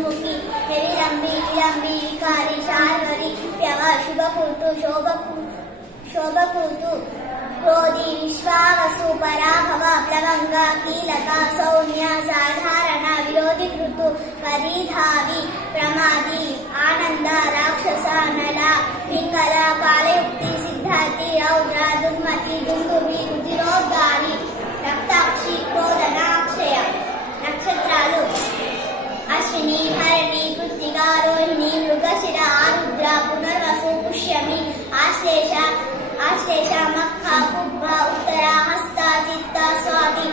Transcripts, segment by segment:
चतुर्मुखी हेरिलंबी इलंबी विकारी शार्वरी प्यव शुभकुर्तु शोभकुर्तु क्रोधी विश्वावसु पराभव प्लवंगा कीलका सौम्या साधारण विरोधि कृतु परिधावी प्रमादी आनंद राक्षस नला पिंगल कालयुक्ति सिद्धार्थी रौद्र दुर्मति दुंदुभि रुधिरोद्गारी रक्ताक्षी क्रोधनाक्षय नक्षत्रालु अश्विनी भरणी कृत्तिका रोहिणी मृगशिर आरुद्र पुनर्वसु पुष्यमी आश्लेषा मखा कुंभ उत्तरा हस्ता चित्ता स्वाति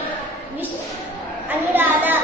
अनुराधा